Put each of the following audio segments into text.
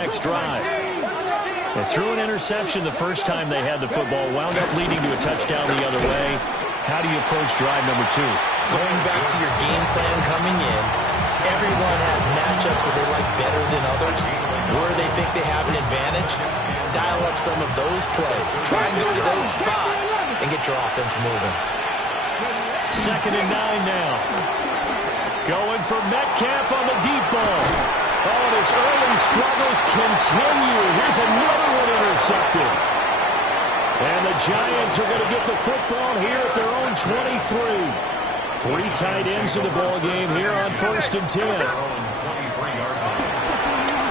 Next drive. They threw an interception the first time they had the football, wound up leading to a touchdown the other way. How do you approach drive number 2? Going back to your game plan coming in, everyone has matchups that they like better than others. Where they think they have an advantage, dial up some of those plays. Try and go to those spots and get your offense moving. 2nd and 9 now. Going for Metcalf on the deep ball. Oh, and his early struggles continue. Here's another one intercepted. And the Giants are going to get the football here at their own 23. 3 tight ends in the ball game here on 1st and 10.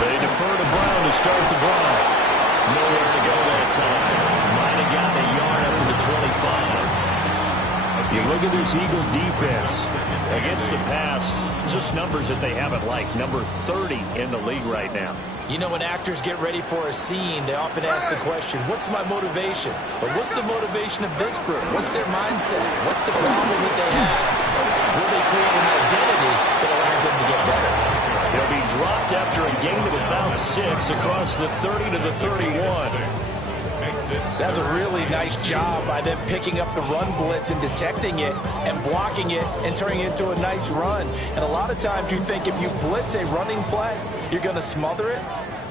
They defer to Brown to start the drive. Nowhere to go that time. Might have gotten a yard up to the 25. You look at this Eagle defense against the pass, just numbers that they haven't liked. Number 30 in the league right now. You know, when actors get ready for a scene, they often ask the question, what's my motivation? But what's the motivation of this group? What's their mindset? What's the problem that they have? Will they create an identity that allows them to get better? He'll be dropped after a gain of about 6 across the 30 to the 31. That's a really nice job by them picking up the run blitz and detecting it and blocking it and turning it into a nice run. And a lot of times you think if you blitz a running play, you're going to smother it.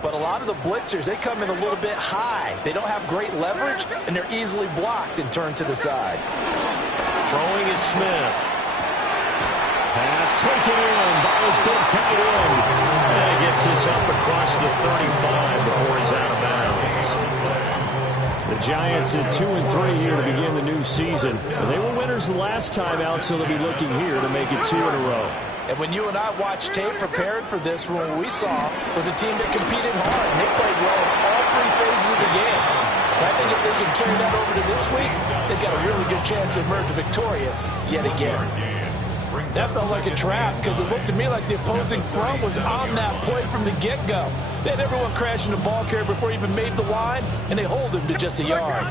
But a lot of the blitzers, they come in a little bit high. They don't have great leverage, and they're easily blocked and turned to the side. Throwing is Smith. Pass taken in by his big tight end. And he gets this up across the 35 before he's out of bounds. The Giants at 2-3 here to begin the new season. They were winners the last time out, so they'll be looking here to make it 2 in a row. And when you and I watched tape prepared for this, what we saw was a team that competed hard. And they played well in all 3 phases of the game. And I think if they can carry that over to this week, they've got a really good chance to emerge victorious yet again. That felt like a trap because it looked to me like the opposing front was on that play from the get-go. They had everyone crashing the ball carrier before he even made the line, and they hold him to just a yard.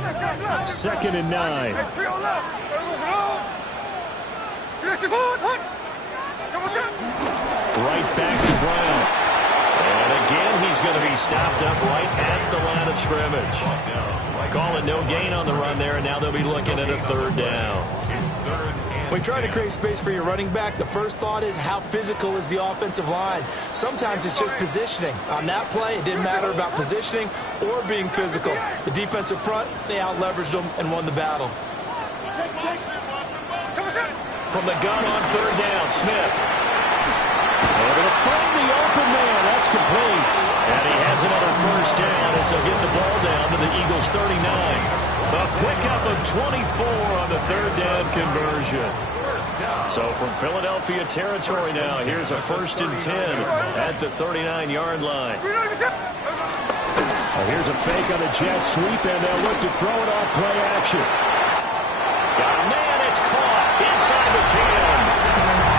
2nd and 9. Right back to Brown. And again, he's going to be stopped up right at the line of scrimmage. Call it no gain on the run there, and now they'll be looking at a 3rd down. When trying to create space for your running back, the first thought is how physical is the offensive line. Sometimes it's just positioning. On that play, it didn't matter about positioning or being physical. The defensive front, they out-leveraged them and won the battle. From the gun on 3rd down, Smith. Able to find the open man. That's complete. And he has another 1st down as they'll get the ball down to the Eagles' 39. A pickup of 24 on the 3rd down conversion. So from Philadelphia territory now, here's a 1st and 10 at the 39-yard line. Here's a fake on the jet sweep, and they'll look to throw it off play action. Got a man, it's caught inside the 10.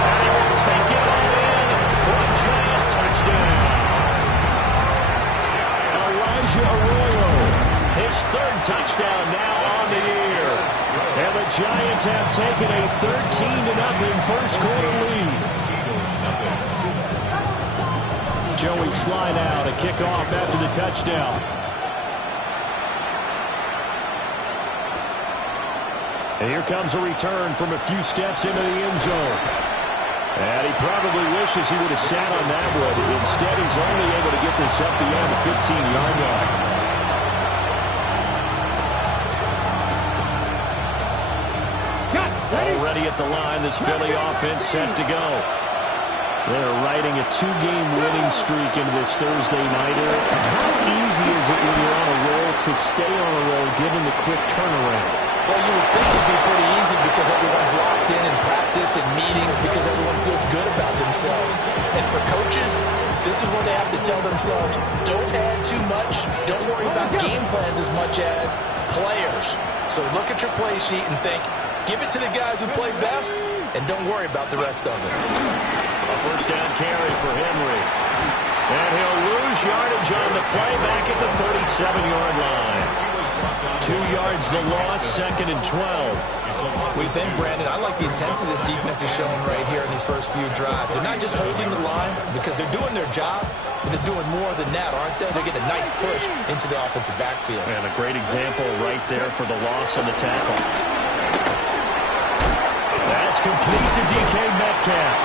And he will take it all in for a giant touchdown. Elijah Arroyo, his 3rd touchdown now on the year. And the Giants have taken a 13-0 first quarter lead. Joey slide out, a kickoff after the touchdown. And here comes a return from a few steps into the end zone. And he probably wishes he would have sat on that one. Instead, he's only able to get this up beyond the 15-yard line. Already at the line, this Philly offense set to go. They're riding a 2-game winning streak into this Thursday nighter. How easy is it when you're on a roll to stay on a roll given the quick turnaround? Well, you would think it'd be pretty easy because everyone's locked in practice and meetings because everyone feels good about themselves. And for coaches, this is where they have to tell themselves, don't add too much. Don't worry about game plans as much as players. So look at your play sheet and think, give it to the guys who play best, and don't worry about the rest of it. A 1st down carry for Henry. And he'll lose yardage on the play back at the 37-yard line. 2 yards the loss, 2nd and 12. We think, Brandon, I like the intensity this defense is showing right here in these first few drives. They're not just holding the line because they're doing their job, but they're doing more than that, aren't they? They're getting a nice push into the offensive backfield. And a great example right there for the loss on the tackle. That's complete to DK Metcalf.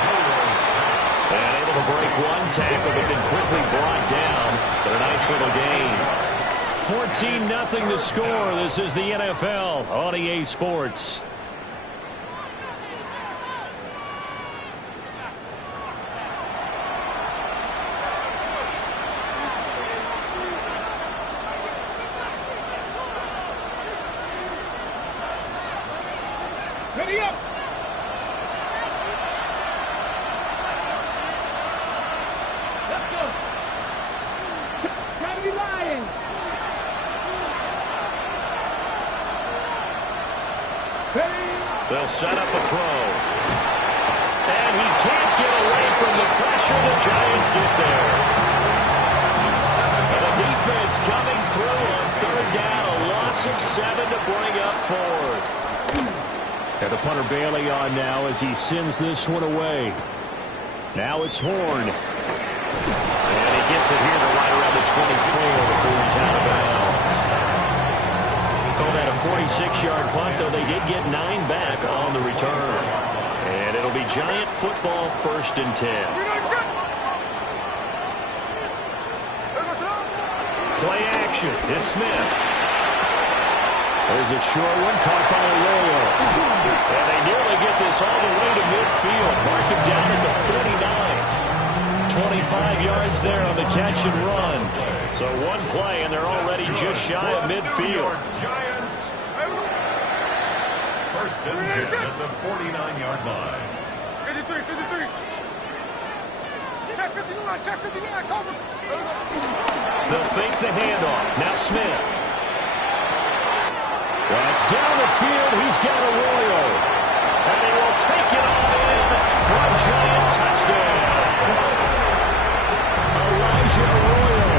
And able to break one tackle, but then quickly brought down. But a nice little gain. 14-0 the score. This is the NFL on EA Sports. Ready up! Let's go! Try to be lying! They'll set up a throw. And he can't get away from the pressure. The Giants get there. And the defense coming through on 3rd down. A loss of 7 to bring up 4th. And the punter Bailey on now as he sends this one away. Now it's Horn. And he gets it here to right around the 24 before he's out of bounds. Call that a 46-yard punt, though they did get 9 back on the return. And it'll be Giant football, 1st and 10. Play action. It's Smith. There's a short one caught by Arroyo. And they nearly get this all the way to midfield. Mark him down at the 49. 25 yards there on the catch and run. So one play, and they're already just shy of midfield. Giants. 1st and 10 at the 49-yard line. 53. Check 59, check 59, cover. They'll fake the handoff. Now Smith. That's down the field. He's got Arroyo. And he will take it all in for a Giant touchdown. Elijah Arroyo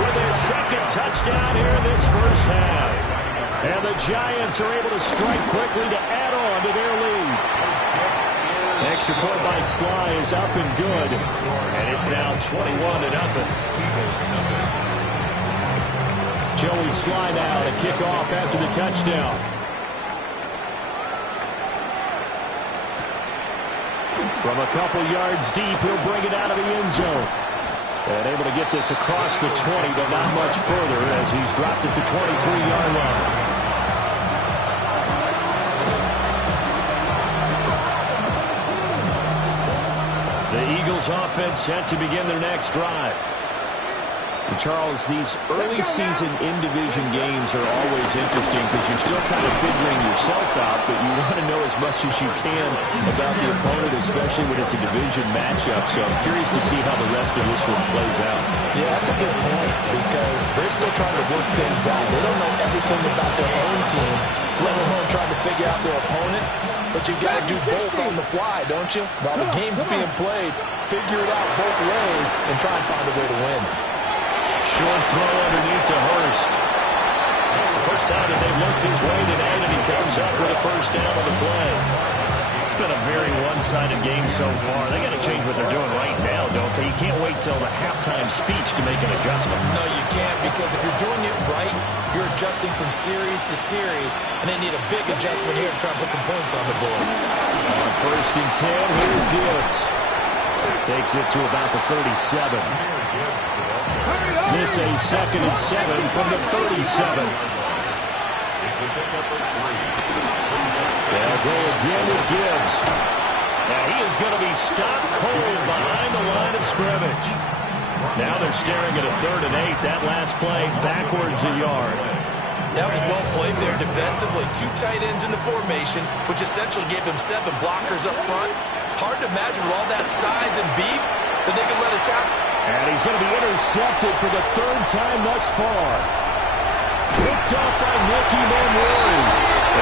with his 2nd touchdown here in this first half. And the Giants are able to strike quickly to add on to their lead. Extra point by Sly is up and good. And it's now 21-0. Joey Sly now to kick off after the touchdown. From a couple yards deep, he'll bring it out of the end zone. And able to get this across the 20, but not much further as he's dropped at the 23-yard line. The Eagles offense set to begin their next drive. And Charles, these early season in-division games are always interesting because you're still kind of figuring yourself out, but you want to know as much as you can about the opponent, especially when it's a division matchup. So I'm curious to see how the rest of this one plays out. Yeah, that's a good point because they're still trying to work things out. They don't know everything about their own team, let alone trying to figure out their opponent. But you've got to do both on the fly, don't you? While the game's being played, figure it out both ways and try and find a way to win. Short throw underneath to Hurst. It's the first time that they've looked his way tonight, and he comes up with a 1st down on the play. It's been a very one-sided game so far. They got to change what they're doing right now, don't they? You can't wait till the halftime speech to make an adjustment. No, you can't, because if you're doing it right, you're adjusting from series to series, and they need a big adjustment here to try and put some points on the board. On 1st and 10, here's Gibbs. Takes it to about the 37. This a 2nd and 7 from the 37. They'll go again with Gibbs. Now he is going to be stopped cold behind the line of scrimmage. Now they're staring at a 3rd and 8. That last play backwards a yard. That was well played there defensively. 2 tight ends in the formation, which essentially gave them 7 blockers up front. Hard to imagine with all that size and beef that they could let it tap. And he's going to be intercepted for the 3rd time thus far. Picked up by Nicky Manwari.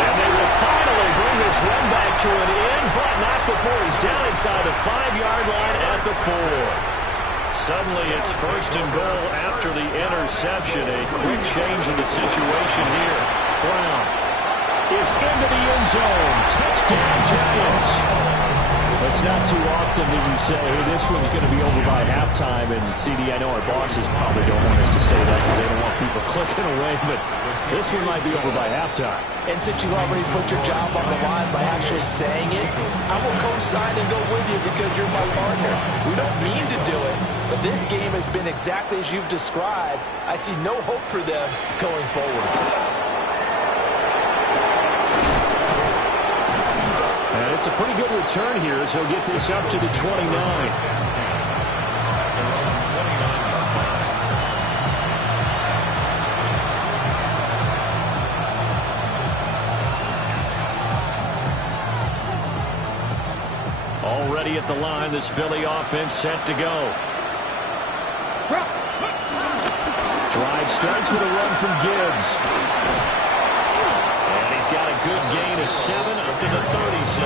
And they will finally bring this run back to an end, but not before he's down inside the 5-yard line at the 4. Suddenly it's 1st and goal after the interception. A quick change in the situation here. Brown is into the end zone. Touchdown, Giants. It's not too often that you say, hey, this one's going to be over by halftime. And, CD, I know our bosses probably don't want us to say that because they don't want people clicking away, but this one might be over by halftime. And since you already put your job on the line by actually saying it, I will co-sign and go with you because you're my partner. We don't mean to do it, but this game has been exactly as you've described. I see no hope for them going forward. And it's a pretty good return here as he'll get this up to the 29. Already at the line, this Philly offense set to go. Drive starts with a run from Gibbs. And he's got a good gain of 7 up to the 37.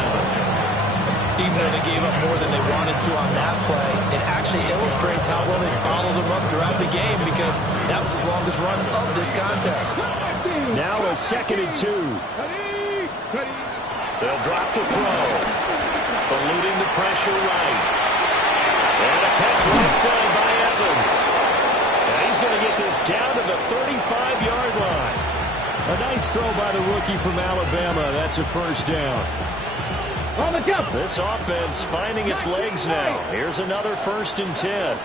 Even though they gave up more than they wanted to on that play, it actually illustrates how well they followed them up throughout the game because that was his longest run of this contest. Now a 2nd and 2. They'll drop to throw. Eluding the pressure right. And a catch right side by Evans. And he's going to get this down to the 35-yard line. A nice throw by the rookie from Alabama. That's a first down. This offense finding its legs now. Here's another 1st and 10.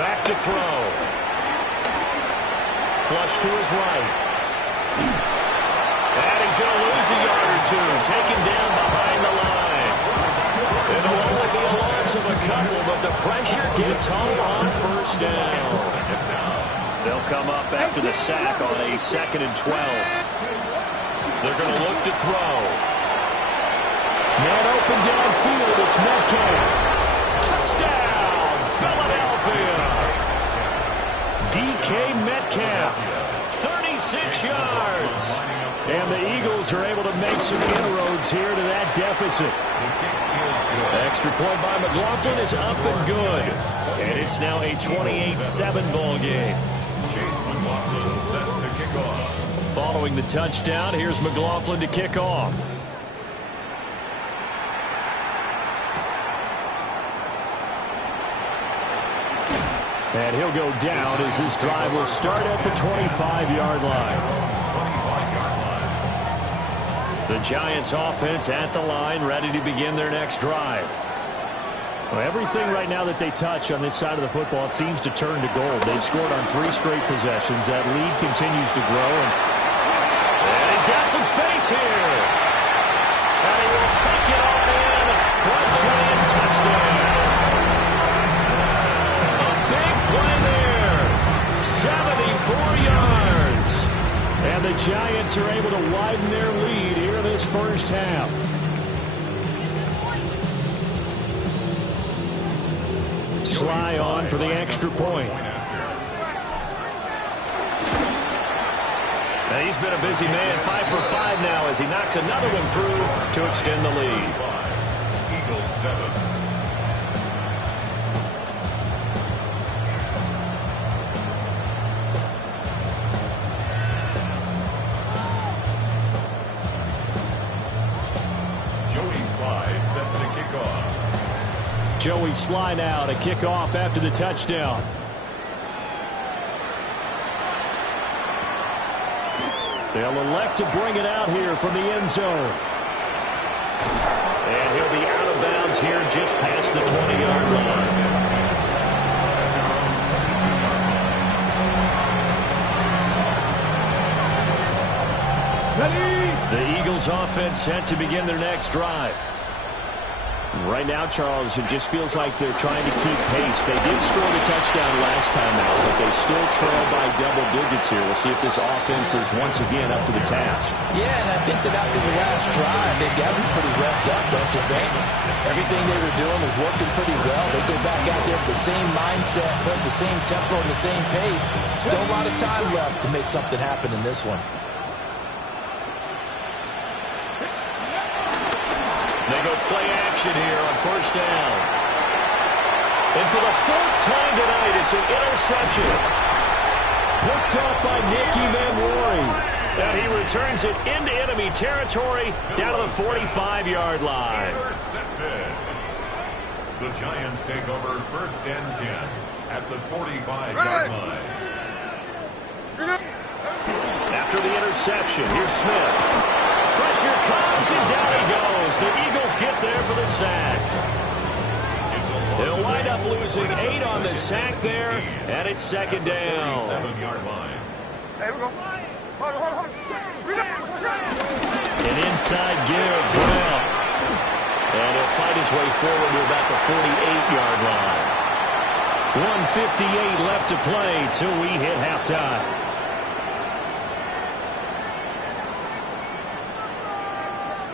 Back to throw. Flush to his right. And he's going to lose a yard or two. Taken down behind the line. It'll only be a loss of a couple, but the pressure gets home on 1st down. They'll come up after the sack on a 2nd and 12. They're going to look to throw. Man open downfield, it's Metcalf. Touchdown, Philadelphia. DK Metcalf, 36 yards. And the Eagles are able to make some inroads here to that deficit. Extra point by McLaughlin is up and good. And it's now a 28-7 ball game. Chase McLaughlin set to kick off. Following the touchdown, here's McLaughlin to kick off. And he'll go down as this drive will start at the 25-yard line. The Giants offense at the line, ready to begin their next drive. Well, everything right now that they touch on this side of the football, it seems to turn to gold. They've scored on 3 straight possessions. That lead continues to grow. And he's got some space here. And he will take it on in for a Giant touchdown. Play there, 74 yards. And the Giants are able to widen their lead here in this first half. Sly on for the extra point. And he's been a busy man, 5 for 5 now as he knocks another one through to extend the lead. Eagles 7. Joey Sly now to kick off after the touchdown. They'll elect to bring it out here from the end zone. And he'll be out of bounds here just past the 20-yard line. The Eagles offense set to begin their next drive. Right now, Charles, it just feels like they're trying to keep pace. They did score the touchdown last time out, but they still trail by double digits here. We'll see if this offense is once again up to the task. Yeah, and I think that after the last drive, they've got to be pretty revved up, don't you think? Everything they were doing was working pretty well. They go back out there with the same mindset, with the same tempo and the same pace. Still a lot of time left to make something happen in this one. They go play action here on 1st down. And for the 4th time tonight, it's an interception. Picked up by Nicky Manwari. And he returns it into enemy territory down to the 45-yard line. Intercepted. The Giants take over 1st and 10 at the 45-yard line. After the interception, here's Smith. Pressure comes, and down he goes. The Eagles get there for the sack. They'll wind up losing 8 on the sack there, and it's 2nd down. 47-yard line. Hey, we go. Hold on. An inside give, Brown. And he'll fight his way forward to about the 48-yard line. 1:58 left to play till we hit halftime.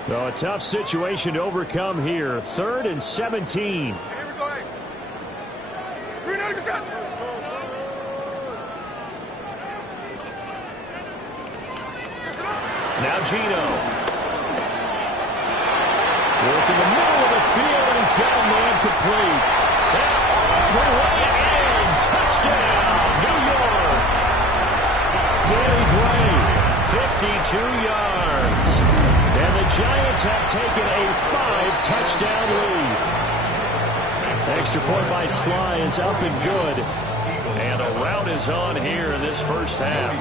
So a tough situation to overcome here. 3rd and 17. Here we go. Hey. 390%. Now Gino. Working the middle of the field, and he's got a man complete. And all the way in. Touchdown, New York. Danny Gray, 52 yards. And the Giants have taken a 5-touchdown lead. Extra point by Sly is up and good. And a rout is on here in this first half.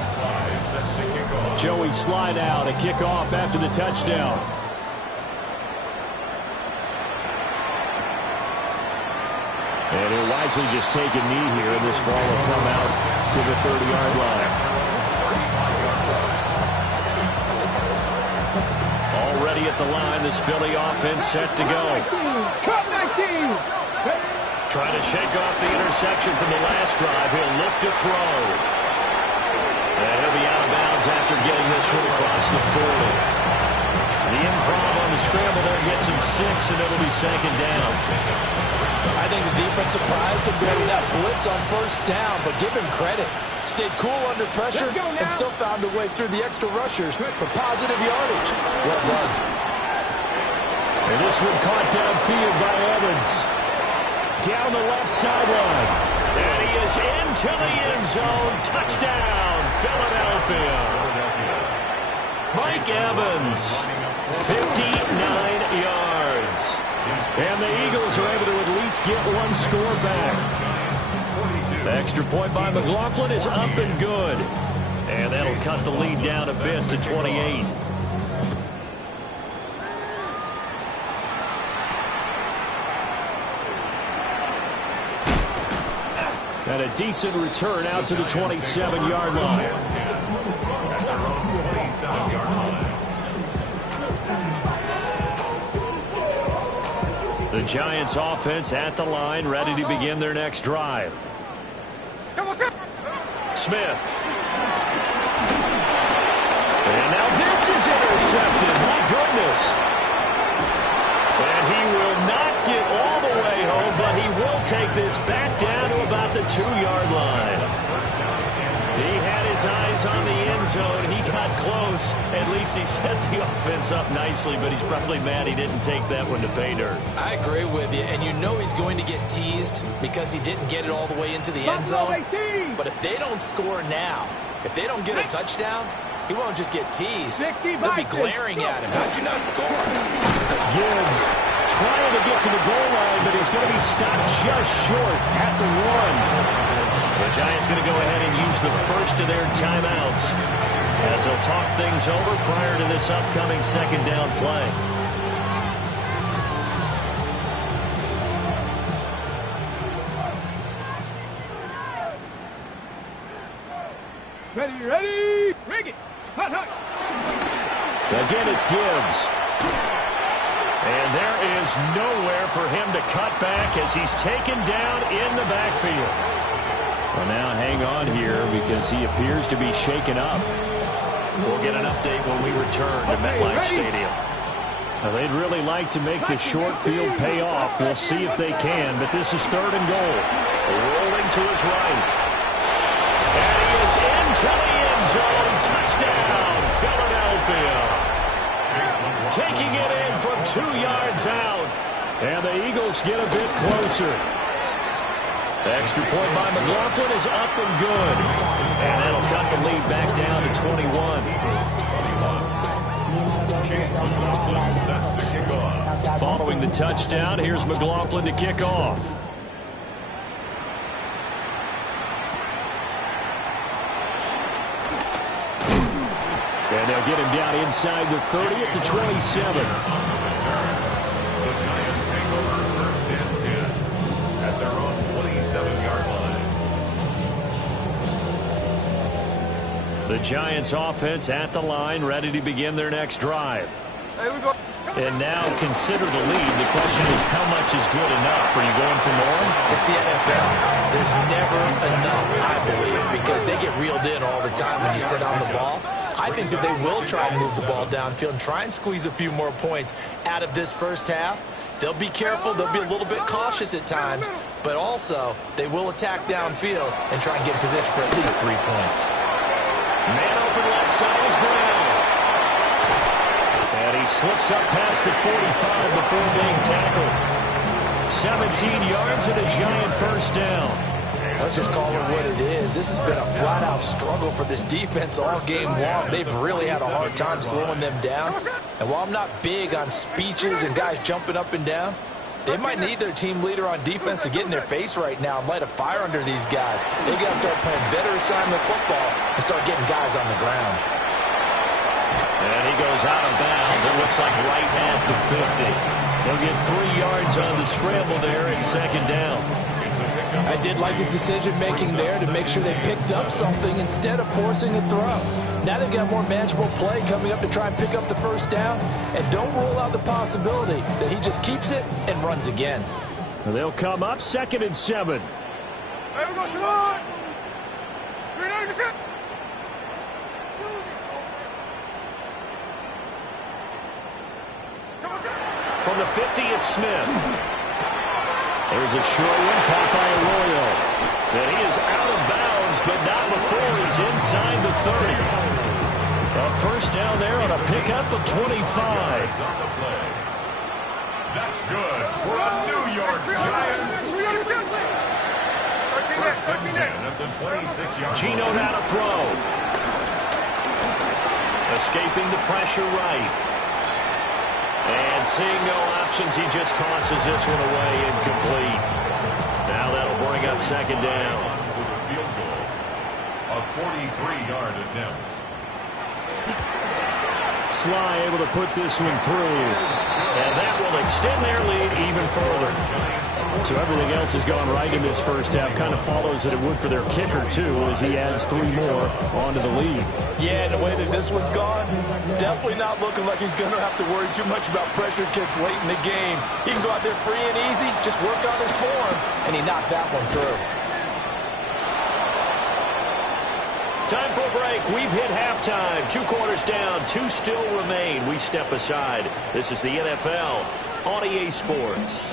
Joey Sly now to kick off after the touchdown. And he'll wisely just take a knee here, and this ball will come out to the 30-yard line. Already at the line, this Philly offense set to go. Trying to shake off the interception from the last drive. He'll look to throw. And he'll be out of bounds after getting this one across the 40. The improv on the scramble there gets him 6, and it'll be 2nd down. I think the defense surprised him there with that blitz on 1st down, but give him credit. Stayed cool under pressure and still found a way through the extra rushers for positive yardage. Well done. And this one caught downfield by Evans. Down the left sideline. And he is into the end zone. Touchdown, Philadelphia. Mike Evans, 59 yards. And the Eagles are able to at least get one score back. The extra point by McLaughlin is up and good. And that'll cut the lead down a bit to 28. And a decent return out to the 27-yard line. The Giants offense at the line, ready to begin their next drive. Smith. And now this is intercepted. My goodness. And he will not get all the way home, but he will take this back down to about the 2-yard line. He had his eyes on the end zone. He got close. At least he set the offense up nicely, but he's probably mad he didn't take that one to pay dirt. I agree with you, and you know he's going to get teased because he didn't get it all the way into the end zone. But if they don't score now, if they don't get a touchdown, he won't just get teased. They'll be glaring at him. How'd you not score? Gibbs trying to get to the goal line, but he's going to be stopped just short at the 1. The Giants going to go ahead and use the first of their timeouts as they'll talk things over prior to this upcoming 2nd down play. Ready. Rig it. Hot. Again, it's Gibbs. And there is nowhere for him to cut back as he's taken down in the backfield. Well, now hang on here because he appears to be shaken up. We'll get an update when we return to MetLife Stadium. Well, they'd really like to make the short field pay off. We'll see if they can, but this is 3rd and goal. Rolling to his right. And he is into the end zone. Touchdown, Philadelphia. Taking it in from 2 yards out. And the Eagles get a bit closer. The extra point by McLaughlin is up and good. And that'll cut the lead back down to 21. Chase McLaughlin set to kick off. Following the touchdown, here's McLaughlin to kick off. And they'll get him down inside the 30 at the 27. The Giants take over first and 10 at their own 27-yard line. The Giants offense at the line, ready to begin their next drive. Here we go. And now consider the lead. The question is, how much is good enough? Are you going for more? It's the NFL. There's never enough, I believe, because they get reeled in all the time when you sit on the ball. I think that they will try and move the ball downfield and try and squeeze a few more points out of this first half. They'll be careful. They'll be a little bit cautious at times, but also they will attack downfield and try and get in position for at least 3 points. Man open left side is Brown. And he slips up past the 45 before being tackled. 17 yards and a Giant first down. Let's just call it what it is. This has been a flat-out struggle for this defense all game long. They've really had a hard time slowing them down. And while I'm not big on speeches and guys jumping up and down, they might need their team leader on defense to get in their face right now and light a fire under these guys. They've got to start playing better assignment football and start getting guys on the ground. And he goes out of bounds. It looks like right at the 50. They'll get 3 yards on the scramble there at second down. I did like his decision-making there to make sure they picked up something instead of forcing a throw. Now they've got more manageable play coming up to try and pick up the first down, and don't rule out the possibility that he just keeps it and runs again. They'll come up 2nd and 7. Here we go, Shalon. 390%. From the 50, it's Smith. There's a short one caught by Arroyo. And he is out of bounds, but not before he's inside the 30. A first down there on a pickup of 25. That's good for a New York Giants. First and 10 at the 26-yard line. Gino now to throw. Escaping the pressure right. And seeing no options, he just tosses this one away, incomplete. Now that'll bring up second down. For the field goal, a 43-yard attempt. Sly able to put this one through. And that will extend their lead even further. So everything else has gone right in this first half. Kind of follows that it would for their kicker, too, as he adds 3 more onto the lead. Yeah, and the way that this one's gone, definitely not looking like he's going to have to worry too much about pressure kicks late in the game. He can go out there free and easy, just work on his form, and he knocked that one through. Time for a break. We've hit halftime. 2 quarters down. 2 still remain. We step aside. This is the NFL on EA Sports.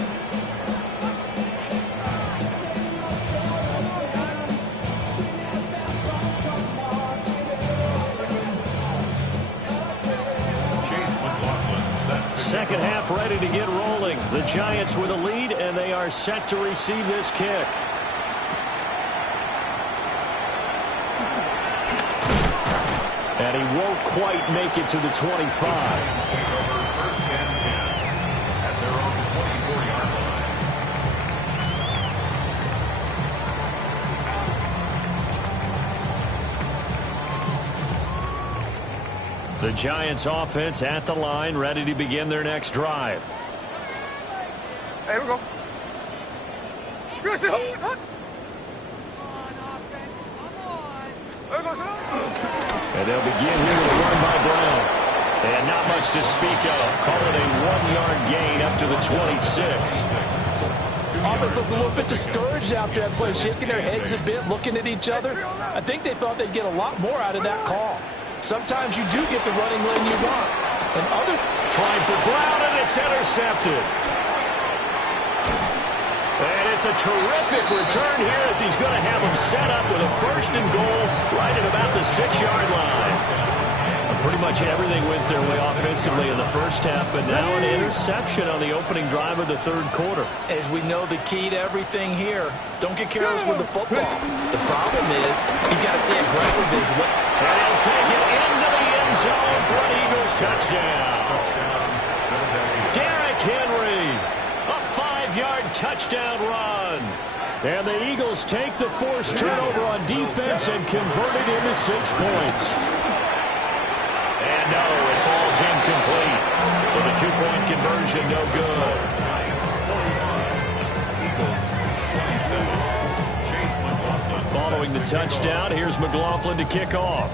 Second half ready to get rolling. The Giants with a lead, and they are set to receive this kick. And he won't quite make it to the 25. Giants take over first and 10 at their own 24-yard line. The Giants offense at the line, ready to begin their next drive. Here we go. Good shit. Here we go, And they'll begin here with a run by Brown. And not much to speak of. Call it a 1-yard gain up to the 26. Offense looks a little bit discouraged after that play, shaking their heads a bit, looking at each other. I think they thought they'd get a lot more out of that call. Sometimes you do get the running lane you want. And other Trying for Brown, and it's intercepted. And it's a terrific return here as he's going to have him set up with a first and goal right at about the 6-yard line. Pretty much everything went their way offensively in the first half, but now an interception on the opening drive of the third quarter. As we know, the key to everything here, don't get careless with the football. The problem is you've got to stay aggressive impressive is what... And he'll take it into the end zone for an Eagles touchdown. Derrick Henry, a 5-yard touchdown run. And the Eagles take the forced turnover on defense and convert it into 6 points. And no, it falls incomplete. So the 2-point conversion no good. Following the touchdown, here's McLaughlin to kick off.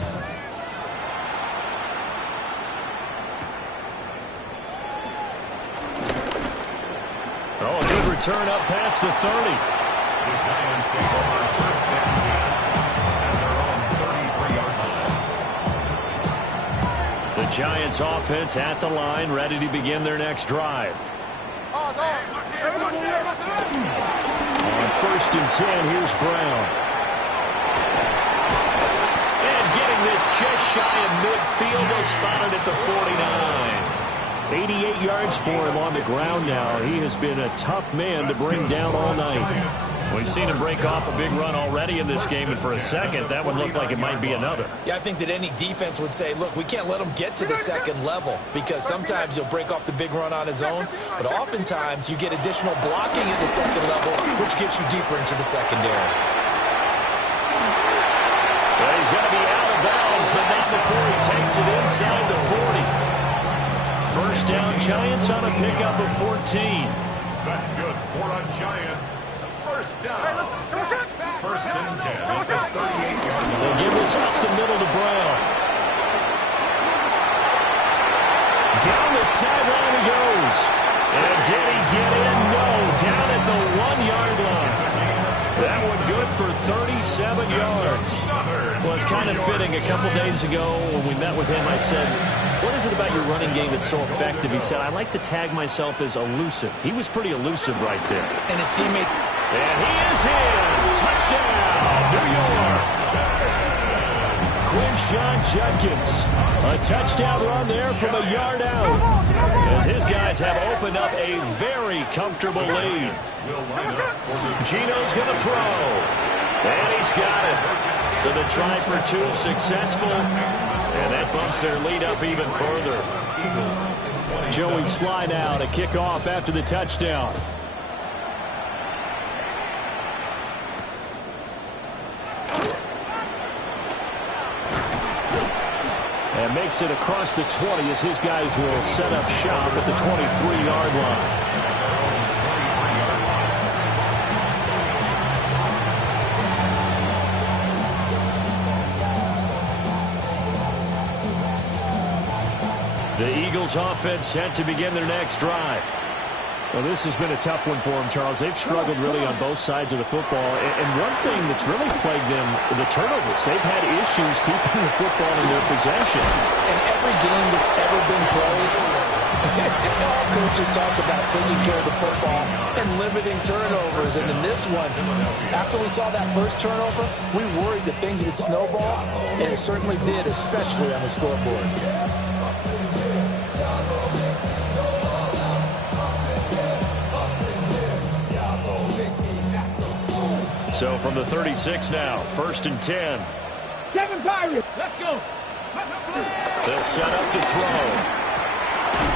Oh, a good return up past the 30. The Giants take over first and 10 at their own 33-yard line. The Giants offense at the line, ready to begin their next drive. On first and 10, here's Brown. This just shy of midfield, though spotted at the 49. 88 yards for him on the ground now. He has been a tough man to bring down all night. We've seen him break off a big run already in this game, and for a second, that one looked like it might be another. Yeah, I think that any defense would say, look, we can't let him get to the second level, because sometimes he'll break off the big run on his own, but oftentimes you get additional blocking at the second level, which gets you deeper into the secondary. Well, he's going to be out of bounds, but not before he takes it inside the 40. First down, Giants on a pickup of 14. That's good for the Giants. First down. First and 10 at the 38-yard line. They give this up the middle to Brown. Down the sideline he goes. And did he get in? No. Down at the 1-yard line. That one good for 37 yards. Well, it's kind of fitting. A couple days ago when we met with him, I said, what is it about your running game that's so effective? He said, I like to tag myself as elusive. He was pretty elusive right there. And his teammates... And he is in. Touchdown, New York. Quinshon Judkins. A touchdown run there from a yard out. As his guys have opened up a very comfortable lead. Gino's going to throw. And he's got it. So the try for 2 successful. And that bumps their lead up even further. Joey Slye now to kick off after the touchdown. And makes it across the 20 as his guys will set up shop at the 23-yard line. The Eagles offense set to begin their next drive. Well, this has been a tough one for them, Charles. They've struggled really on both sides of the football. And one thing that's really plagued them, the turnovers. They've had issues keeping the football in their possession. In every game that's ever been played, all coaches talk about taking care of the football and limiting turnovers. And in this one, after we saw that first turnover, we worried that things would snowball, and it certainly did, especially on the scoreboard. So from the 36 now, first and 10. Kevin Byron, let's go. They'll set up to throw.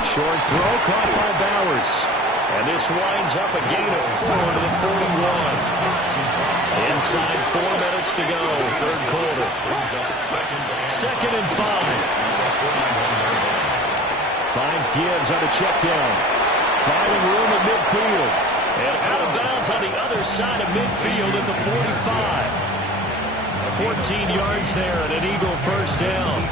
Short throw caught by Bowers. And this winds up a gain of 4 to the 41. Inside 4 minutes to go, third quarter. Second and 5. Finds Gibbs on a check down. Finding room at midfield. And out of bounds on the other side of midfield at the 45. 14 yards there and an Eagle first down.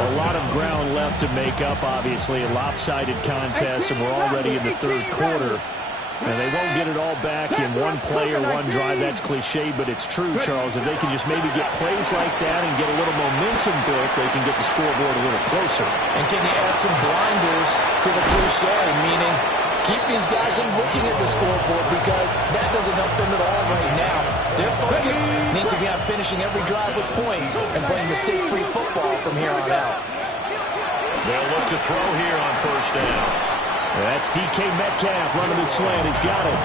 A lot of ground left to make up, obviously. A lopsided contest, and we're already in the third quarter. And they won't get it all back in one play or one drive. That's cliche, but it's true, Charles. If they can just maybe get plays like that and get a little momentum built, they can get the scoreboard a little closer. And can you add some blinders to the cliche, meaning keep these guys from looking at the scoreboard, because that doesn't help them at all right now. Their focus needs to be on finishing every drive with points and playing mistake-free football from here on out. They'll look to throw here on first down. That's DK Metcalf running the slant. He's got it.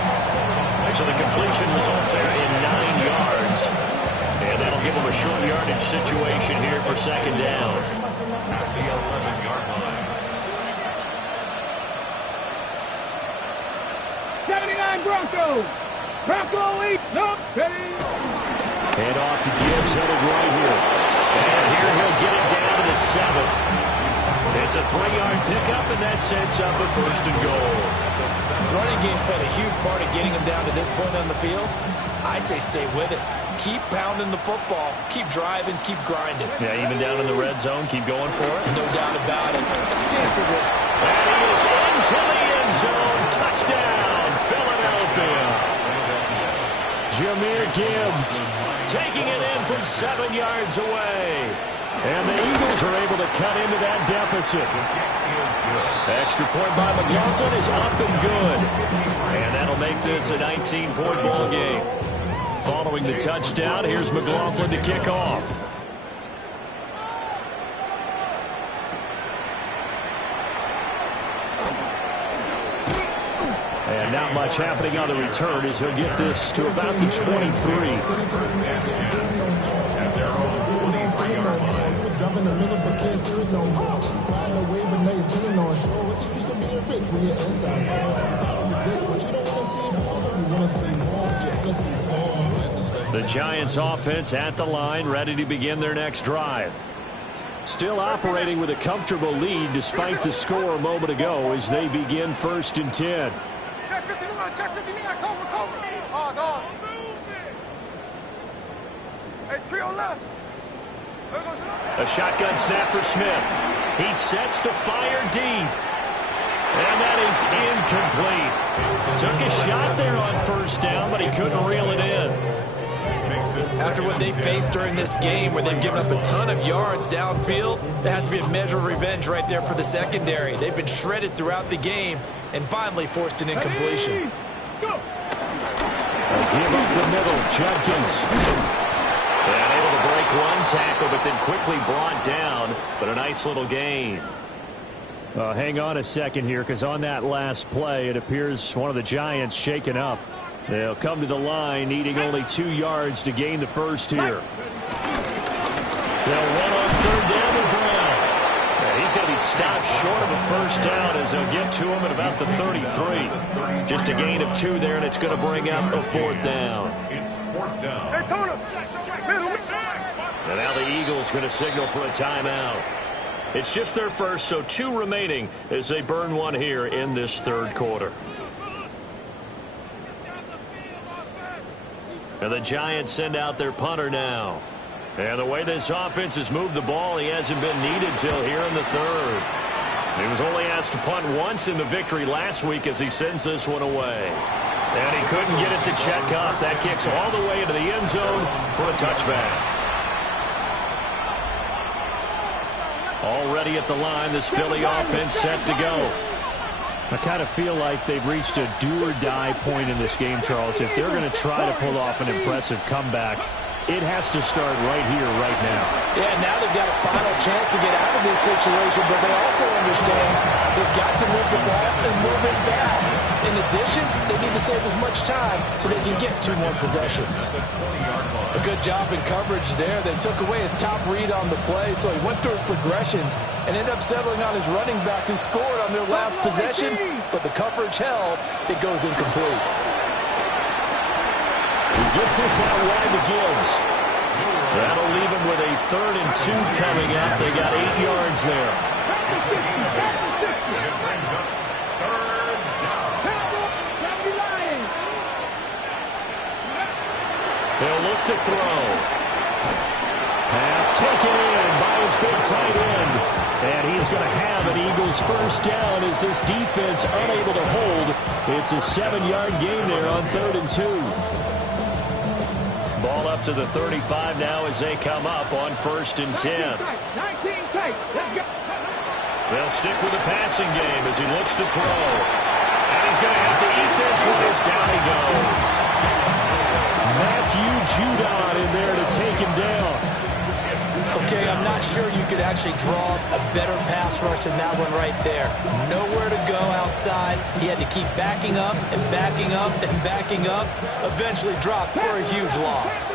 So the completion results there in 9 yards. And That'll give them a short yardage situation here for second down. At the 11-yard line. 79 Broncos. Bronco lead. No. Ready. Hand off to Gibbs, headed right here. And here he'll get it down to the 7. It's a 3-yard pickup, and that sets up a 1st and goal. The running game's played a huge part of getting him down to this point on the field. I say stay with it. Keep pounding the football. Keep driving. Keep grinding. Yeah, even down in the red zone, keep going for it. No doubt about it. Dance with it. And he is into the end zone. Touchdown, Philadelphia. Jahmyr Gibbs taking it in from 7 yards away. And the Eagles are able to cut into that deficit. Extra point by McLaughlin is up and good. And that'll make this a 19-point ball game. Following the touchdown, here's McLaughlin to kick off. And not much happening on the return as he'll get this to about the 23. The Giants offense at the line, ready to begin their next drive. Still operating with a comfortable lead despite the score a moment ago as they begin 1st and 10. Check 51, check 59, cover. Pause. Hey, trio left. A shotgun snap for Smith. He sets to fire deep. And that is incomplete. Took a shot there on 1st down, but he couldn't reel it in. After what they faced during this game where they've given up a ton of yards downfield, there has to be a measure of revenge right there for the secondary. They've been shredded throughout the game and finally forced an incompletion. A give up the middle, Judkins. And able to break one tackle, but then quickly brought down. But a nice little gain. Hang on a second here, because on that last play, it appears one of the Giants shaken up. They'll come to the line, needing only 2 yards to gain the first here. They'll run on 3rd down with Brown. Yeah, he's going to be stopped short of a 1st down as they'll get to him at about the 33. Just a gain of 2 there, and it's going to bring up a 4th down. It's 4th down. Hey, Tona. Middle. And now the Eagles going to signal for a timeout. It's just their first, so 2 remaining as they burn one here in this 3rd quarter. And the Giants send out their punter now. And the way this offense has moved the ball, he hasn't been needed till here in the 3rd. He was only asked to punt once in the victory last week as he sends this one away. And he couldn't get it to check up. That kicks all the way into the end zone for a touchback. Already at the line, this Philly offense set to go. I kind of feel like they've reached a do-or-die point in this game, Charles. If they're going to try to pull off an impressive comeback, it has to start right here, right now. Yeah, now they've got a final chance to get out of this situation, but they also understand they've got to move the ball and move it fast. In addition, they need to save as much time so they can get 2 more possessions. A good job in coverage there. They took away his top read on the play, so he went through his progressions and ended up settling on his running back who scored on their last possession, but the coverage held. It goes incomplete. He gets this out wide to Gibbs. That'll leave him with a 3rd and 2 coming up. They got 8 yards there. They'll look to throw. Pass taken in by his big tight end. And he's going to have an Eagles 1st down as this defense unable to hold. It's a 7-yard gain there on 3rd and 2. Ball up to the 35 now as they come up on 1st and 10. They'll stick with the passing game as he looks to throw. And he's going to have to eat this one as down he goes. Matthew Judon in there to take him down. Okay, I'm not sure you could actually draw a better pass rush than that one right there. Nowhere to go outside. He had to keep backing up and backing up and backing up. Eventually dropped for a huge loss.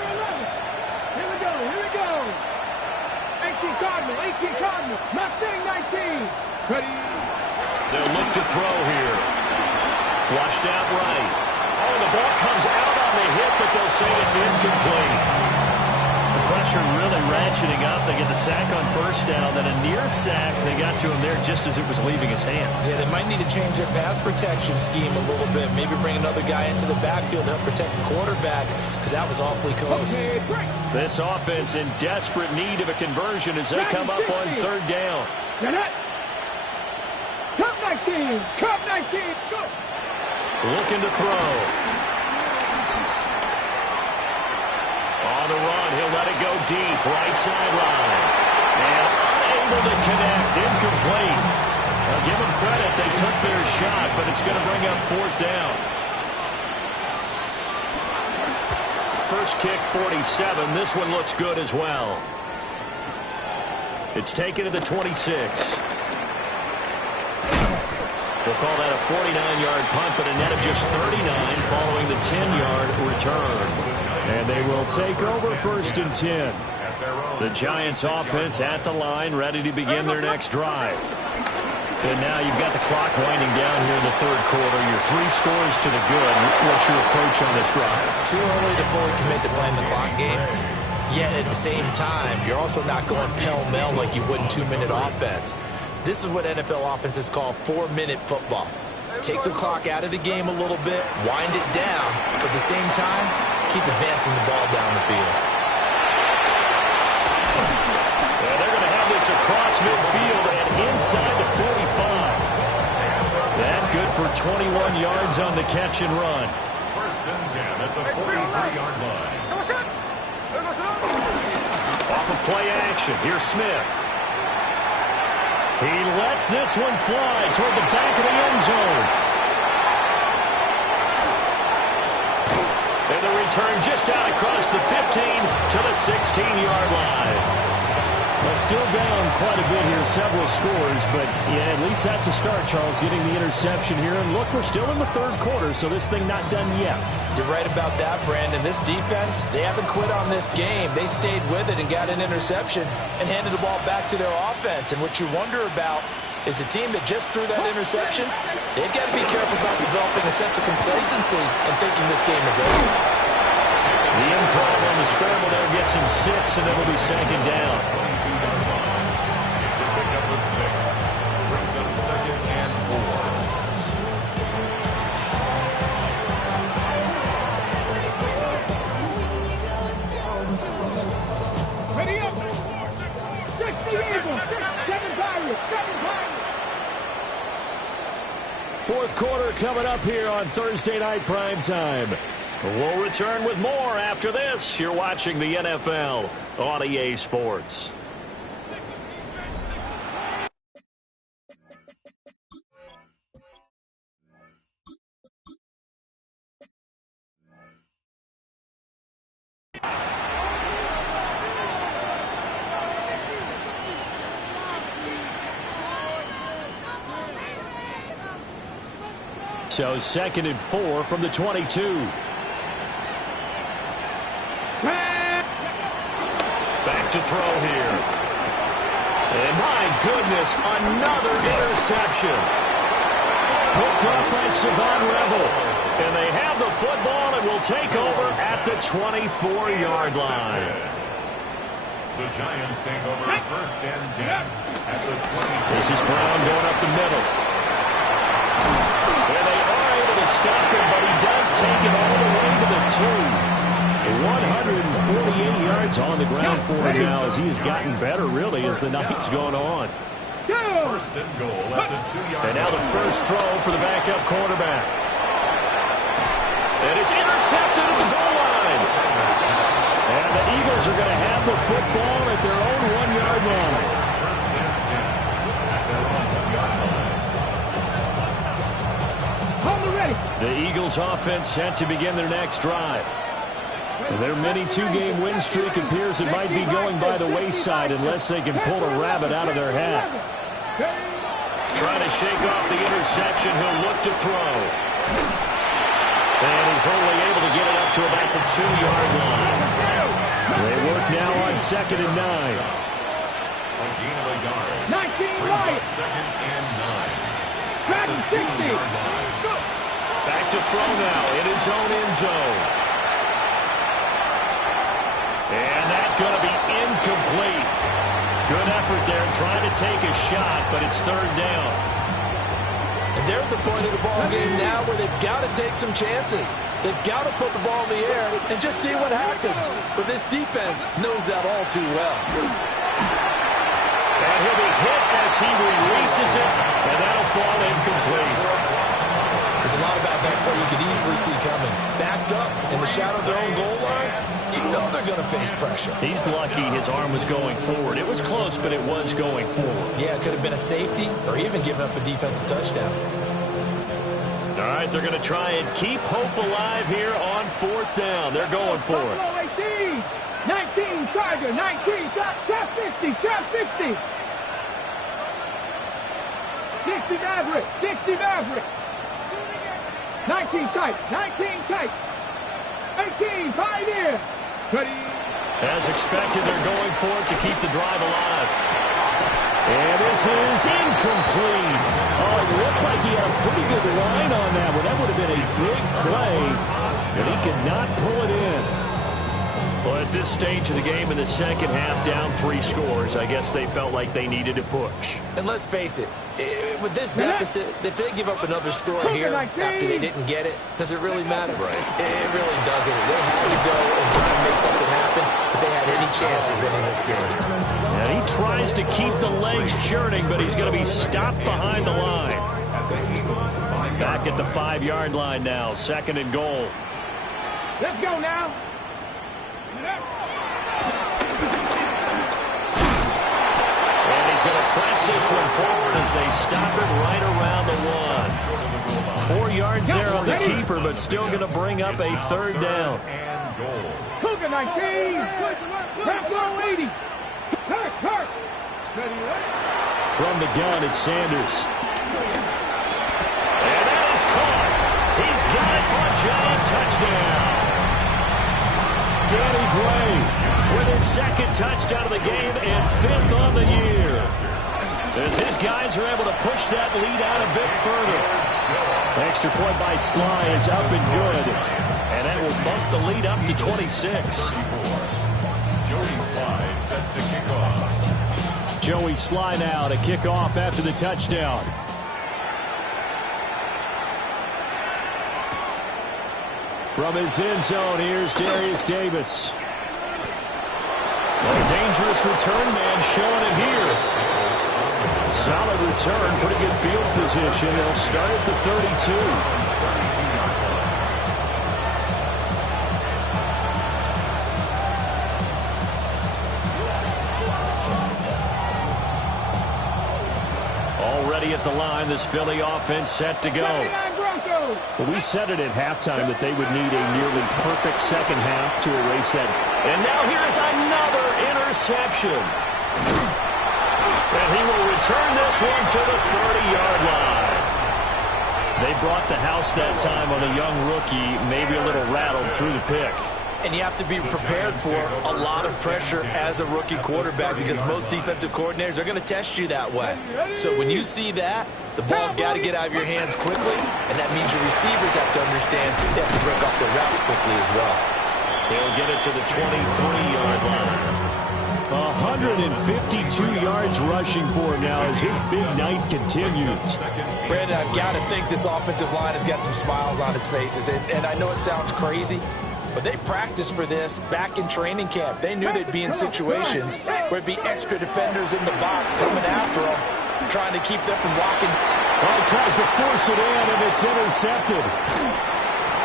18 Cardinals. Mustang 19. Ready. They'll look to throw here. Flushed out right. Oh, the ball comes out on the hit, but they'll say it's incomplete. The pressure really ratcheting up. They get the sack on first down, then a near sack. They got to him there just as it was leaving his hand. Yeah, they might need to change their pass protection scheme a little bit. Maybe bring another guy into the backfield to help protect the quarterback, because that was awfully close. This offense in desperate need of a conversion as they come up on third down. Cup 19. Cup 19. Go. Looking to throw. On the run, he'll let it go deep, right sideline. And unable to connect, incomplete. I'll give them credit, they took their shot, but it's going to bring up fourth down. First kick, 47. This one looks good as well. It's taken to the 26. We'll call that a 49-yard punt, but a net of just 39 following the 10-yard return. And they will take over first and 10. The Giants offense at the line, ready to begin their next drive. And now you've got the clock winding down here in the third quarter. You're 3 scores to the good. What's your approach on this drive? Too early to fully commit to playing the clock game. Yet at the same time, you're also not going pell-mell like you would in 2-minute offense. This is what NFL offenses call 4-minute football. Take the clock out of the game a little bit, wind it down, but at the same time, keep advancing the ball down the field. Yeah, they're going to have this across midfield and inside the 45. That good for 21 yards on the catch and run. First and 10 at the 43-yard line. Off of play action, here's Smith. He lets this one fly toward the back of the end zone. And the return just out across the 15 to the 16-yard line. Well, still down quite a bit here, several scores, but yeah, at least that's a start, Charles, getting the interception here. And look, we're still in the third quarter, so this thing not done yet. You're right about that, Brandon. This defense, they haven't quit on this game. They stayed with it and got an interception and handed the ball back to their offense. And what you wonder about is the team that just threw that interception, they've got to be careful about developing a sense of complacency and thinking this game is over. The improv on the scramble there gets him 6, and then will be second down. 22-yard line. It's a pickup of 6. Brings up second and 4. Ready up. 60 Eagles. 7 Pirates. 7 Pirates. Fourth quarter coming up here on Thursday Night Prime Time. We'll return with more after this. You're watching the NFL on EA Sports. So second and 4 from the 22. Back to throw here. And my goodness, another interception. Hooked up by Savon Revel. And they have the football and will take over at the 24-yard line. The Giants take over first and 10 at the 20. This is Brown going up the middle. And they are able to stop him, but he does take it all the way to the 2. 148 yards on the ground for him now as he has gotten better, really, as the night's gone on. First and goal at the 2-yard line. And now the first throw for the backup quarterback. And it's intercepted at the goal line. And the Eagles are going to have the football at their own 1-yard line. First and 10 at their own 1-yard line. Hold it ready. The Eagles offense set to begin their next drive. Their mini 2-game win streak appears it might be going by the wayside unless they can pull a rabbit out of their hat. Trying to shake off the interception, he'll look to throw. And he's only able to get it up to about the 2-yard line. They work now on second and 9. A gain of a yard. 19 Brings right. up 2nd and 9. Dragon 60. Back to throw now in his own end zone. And that's going to be incomplete. Good effort there trying to take a shot, but it's 3rd down. And they're at the point of the ball game now where they've got to take some chances. They've got to put the ball in the air and just see what happens. But this defense knows that all too well. And he'll be hit as he releases it, and that'll fall incomplete. There's a lot about that play you could easily see coming. Backed up in the shadow of their own goal line, you know they're going to face pressure. He's lucky his arm was going forward. It was close, but it was going forward. Yeah, it could have been a safety or even giving up a defensive touchdown. All right, they're going to try and keep hope alive here on 4th down. They're going for it. 18, 19, Tiger, 19, trap 50, trap 50. 60 Maverick, 60 Maverick. 19 tight, 19 tight. 18, Pioneer. As expected, they're going for it to keep the drive alive. And this is incomplete. Oh, it looked like he had a pretty good line on that one. That would have been a big play, but he could not pull it in. Well, at this stage of the game in the second half, down 3 scores, I guess they felt like they needed to push. And let's face it, with this deficit, if they give up another score here after they didn't get it, does it really matter? Right. It really doesn't. They had to go and try to make something happen if they had any chance of winning this game. And he tries to keep the legs churning, but he's going to be stopped behind the line. Back at the 5-yard line now, 2nd and goal. Let's go now. And he's going to press this one forward as they stop it right around the 1. 4 yards there on the keeper, but still going to bring up a 3rd down. Cougar 19. Trap low 80. Hurt. From the gun, it's Sanders. And that is caught. He's got it for a giant touchdown. Danny Gray with his 2nd touchdown of the game and 5th on the year. As his guys are able to push that lead out a bit further. Extra point by Sly is up and good. And that will bump the lead up to 26. Joey Sly set to kick off. Joey Sly now to kick off after the touchdown. From his end zone, here's Darius Davis. A dangerous return man showing it here. Solid return, pretty good field position. They'll start at the 32. Already at the line, this Philly offense set to go. Well, we said it at halftime that they would need a nearly perfect second half to erase that. And now here's another interception. And he will return this one to the 30-yard line. They brought the house that time on a young rookie, maybe a little rattled through the pick. And you have to be prepared for a lot of pressure as a rookie quarterback because most defensive coordinators are going to test you that way. So when you see that, the ball's got to get out of your hands quickly, and that means your receivers have to understand they have to break off their routes quickly as well. They'll get it to the 23-yard line. 152 yards rushing for him now as his big night continues. Brandon, I've got to think this offensive line has got some smiles on its faces. And I know it sounds crazy, but they practiced for this back in training camp. They knew they'd be in situations where it'd be extra defenders in the box coming after them, trying to keep them from walking. Well, he tries to force it in, and it's intercepted.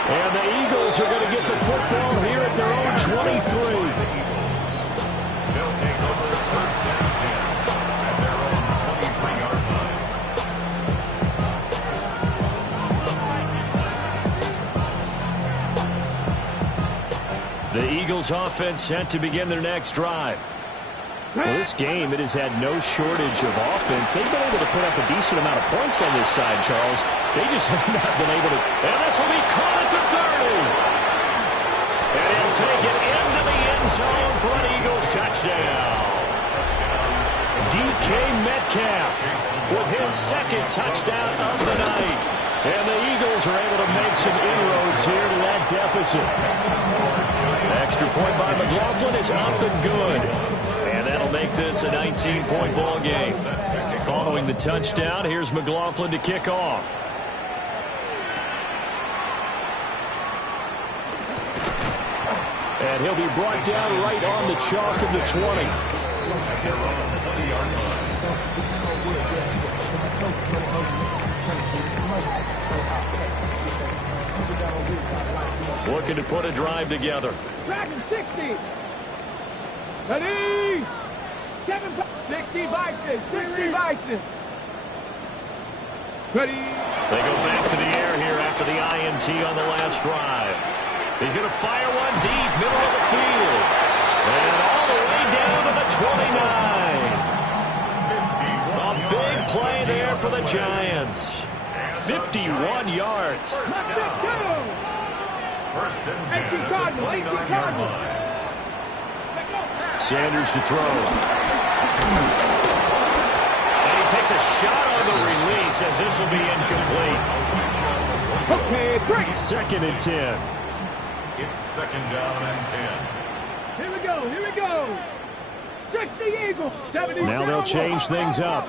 And the Eagles are going to get the football here at their own 23. They'll take over 1st and 10 at their own 23-yard line. The Eagles offense set to begin their next drive. Well, this game, it has had no shortage of offense. They've been able to put up a decent amount of points on this side, Charles. They just have not been able to. And this will be caught at the 30. And he'll take it into the end zone for an Eagles touchdown. DK Metcalf with his second touchdown of the night. And the Eagles are able to make some inroads here to that deficit. Extra point by McLaughlin is up and good. And that'll make this a 19-point ball game. Following the touchdown, here's McLaughlin to kick off. And he'll be brought down right on the chalk of the 20. Looking to put a drive together. Dragon 60. Ready. 60 Vikings. 60 Vikings. Ready. They go back to the air here after the INT on the last drive. He's going to fire one deep, middle of the field. And all the way down to the 29. A big play there for the Giants. 51 yards. First and 10. Sanders to throw. And he takes a shot on the release as this will be incomplete. Okay, great. Second and 10. It's second down and 10. Here we go. Here we go. 60 Eagles. 70. Now they'll change things up.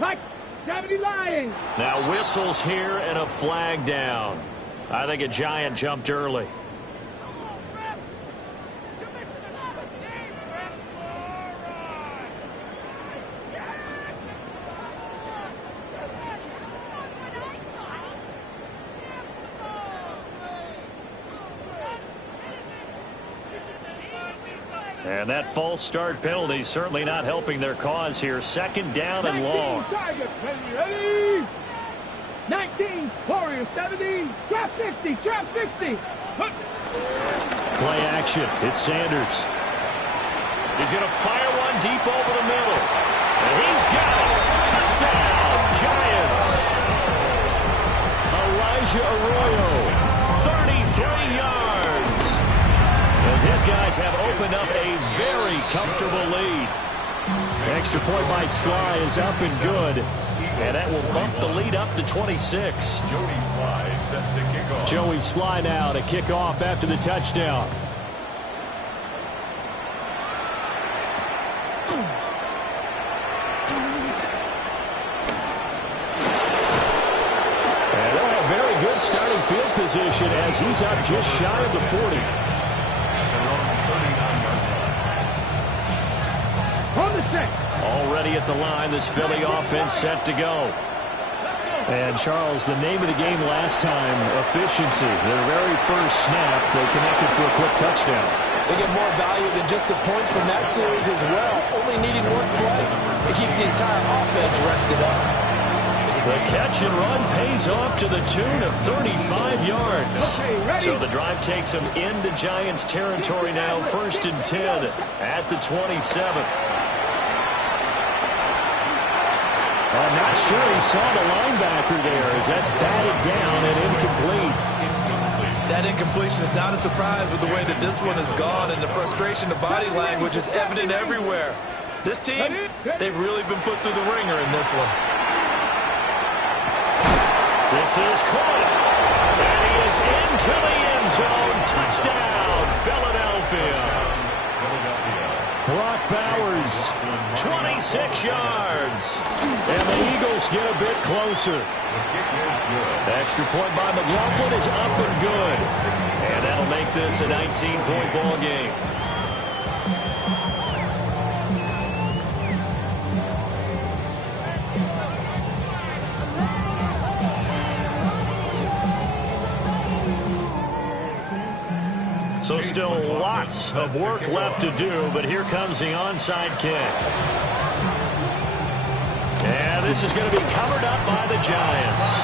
Like 70 Lions. Now whistles here and a flag down. I think a Giant jumped early. And that false start penalty certainly not helping their cause here. Second down and long. Ready? 19 Warriors 70. Trap 60. Trap 60. Play action. It's Sanders. He's going to fire one deep over the middle. And he's got it. Touchdown, Giants. Elijah Arroyo, 33 yards. As his guys have opened up a very comfortable lead. Extra point by Sly is up and good. And that will bump the lead up to 26. Joey Sly set to kick off. Joey Sly now to kick off after the touchdown. And they'll have very good starting field position as he's up just shy of the 40. On the set. Already at the line, this Philly offense set to go. And, Charles, the name of the game last time, efficiency. Their very first snap, they connected for a quick touchdown. They get more value than just the points from that series as well. Only needing one play. It keeps the entire offense rested up. The catch and run pays off to the tune of 35 yards. So the drive takes them into Giants territory now, first and 10 at the 27. I'm not sure he saw the linebacker there as that's batted down and incomplete. That incompletion is not a surprise with the way that this one has gone, and the frustration of body language is evident everywhere. This team, they've really been put through the ringer in this one. This is caught. And he is into the end zone. Touchdown, Philadelphia. Brock Bowers, 26 yards. And the Eagles get a bit closer. Extra point by McLaughlin is up and good. And that'll make this a 19-point ball game. So still lots of work left to do, but here comes the onside kick. And this is going to be covered up by the Giants.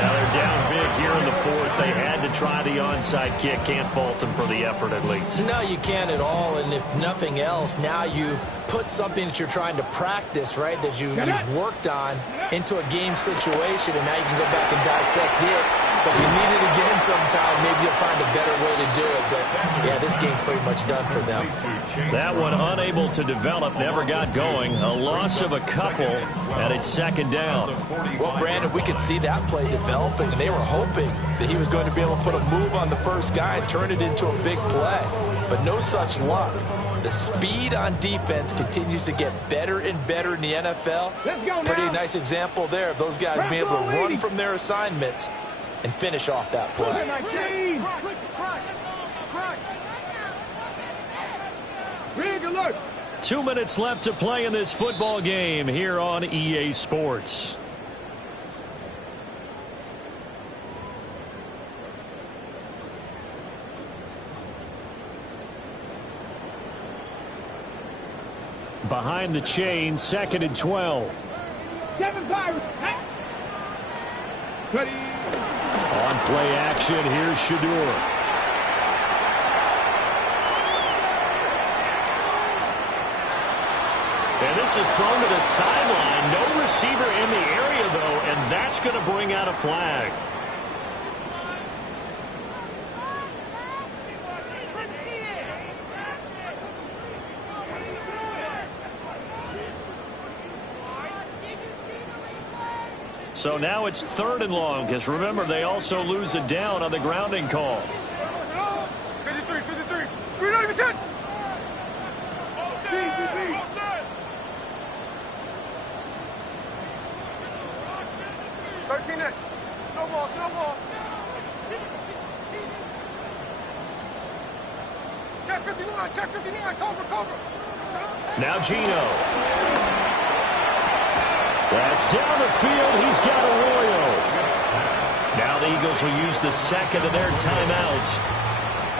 Now they're down big here in the fourth. They had to try the onside kick. Can't fault them for the effort at least. No, you can't at all, and if nothing else, now you've put something that you're trying to practice, right, that you've worked on into a game situation, and now you can go back and dissect it, So if you need it again sometime, maybe you'll find a better way to do it. But, yeah, this game's pretty much done for them. That one unable to develop, never got going. A loss of a couple, and it's second down. Well, Brandon, we could see that play developing, and they were hoping that he was going to be able to put a move on the first guy and turn it into a big play. But no such luck. The speed on defense continues to get better and better in the NFL. Pretty nice example there of those guys being able to run from their assignments and finish off that play. 2 minutes left to play in this football game here on EA Sports. Behind the chain, 2nd and 12. On play action, here's Shador. And this is thrown to the sideline. No receiver in the area, though, and that's going to bring out a flag. So now it's 3rd and long, because remember, they also lose a down on the grounding call. 53. 390%. 13 in. No ball. Check 59, cover. Now Gino. That's down the field. He's got Arroyo. Now the Eagles will use the second of their timeouts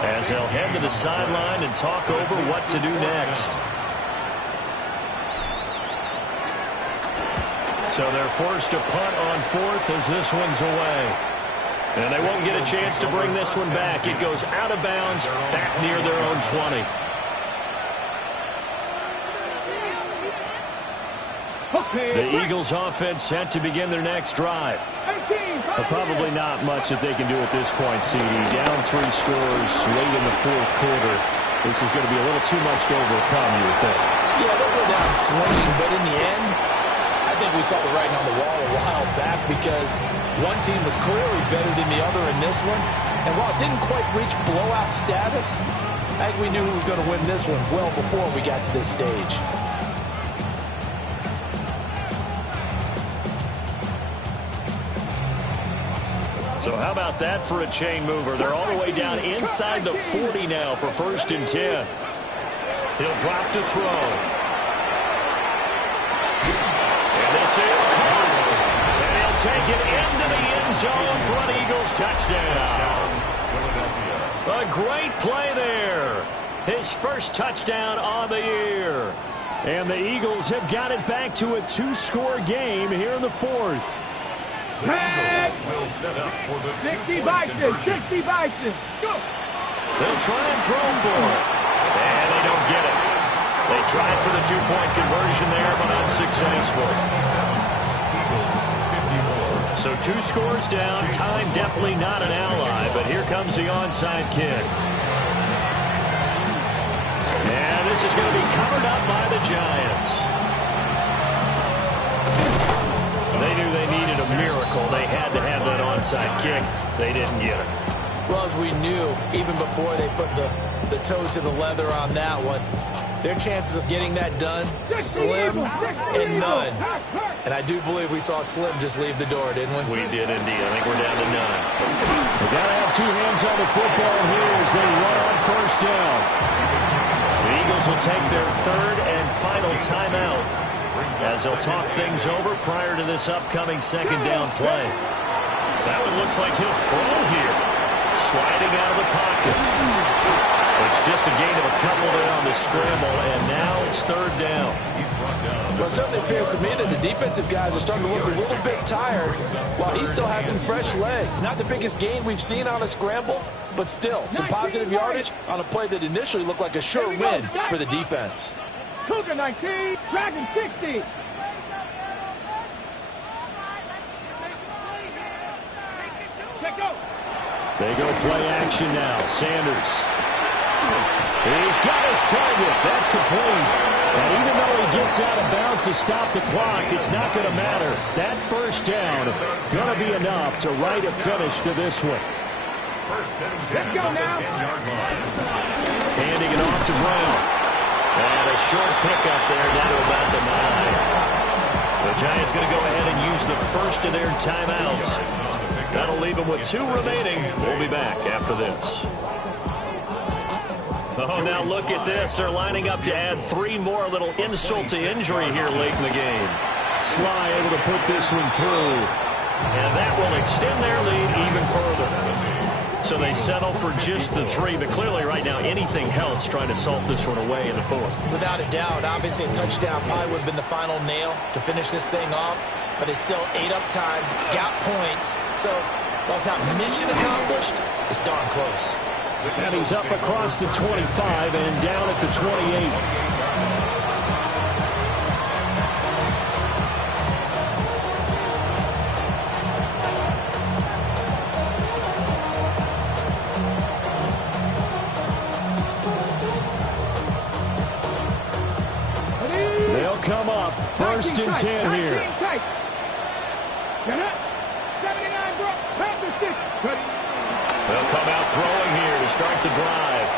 as they'll head to the sideline and talk over what to do next. So they're forced to punt on 4th as this one's away. And they won't get a chance to bring this one back. It goes out of bounds back near their own 20. The Eagles offense set to begin their next drive. But probably not much that they can do at this point, CD. Down 3 scores late in the 4th quarter. This is going to be a little too much to overcome, you would think. Yeah, they'll go down swinging, but in the end, I think we saw the writing on the wall a while back because one team was clearly better than the other in this one. And while it didn't quite reach blowout status, I think we knew who was going to win this one well before we got to this stage. So how about that for a chain mover? They're all the way down inside the 40 now for 1st and 10. He'll drop to throw. And this is caught. And he'll take it into the end zone for an Eagles touchdown. A great play there. His first touchdown on the year. And the Eagles have got it back to a 2-score game here in the 4th. Will set up for the 60 Bisons. Go. They'll try and throw for it. And they don't get it. They tried for the 2-point conversion there, but unsuccessful. So 2 scores down. Time definitely not an ally, but here comes the onside kick. And this is going to be covered up by the Giants. They knew they needed a miracle. They had to have that onside kick. They didn't get it. Well, as we knew, even before they put the toe to the leather on that one, their chances of getting that done, slim and none. And I do believe we saw Slim just leave the door, didn't we? We did indeed. I think we're down to none. They got to have 2 hands on the football here as they run on 1st down. The Eagles will take their 3rd and final timeout as they'll talk things over prior to this upcoming 2nd down play. That one looks like he'll throw here. Sliding out of the pocket. It's just a gain of a couple there on the scramble, and now it's 3rd down. Well, it certainly appears to me that the defensive guys are starting to look a little bit tired while he still has some fresh legs. Not the biggest gain we've seen on a scramble, but still some positive yardage on a play that initially looked like a sure win for the defense. Cougar 19, Dragon 60. Check go. They go play action now. Sanders. He's got his target. That's complete. And even though he gets out of bounds to stop the clock, it's not going to matter. That first down going to be enough to write a finish to this one. First and 10. Let's go now. 10-yard line. Handing it off to Brown. And a short pickup there down to about the 9. The Giants going to go ahead and use the first of their timeouts. That'll leave them with 2 remaining. We'll be back after this. Oh, now look at this. They're lining up to add 3 more. Little insult to injury here late in the game. Sly able to put this one through. And that will extend their lead even further. So they settle for just the 3. But clearly right now anything helps trying to salt this one away in the 4th. Without a doubt, obviously a touchdown probably would have been the final nail to finish this thing off. But it's still ate up time, got points. So while it's not mission accomplished, it's darn close. And he's up across the 25 and down at the 28. They'll come up first and 10 here. 79, bro. Pass the 6. They'll come out throwing here to start the drive.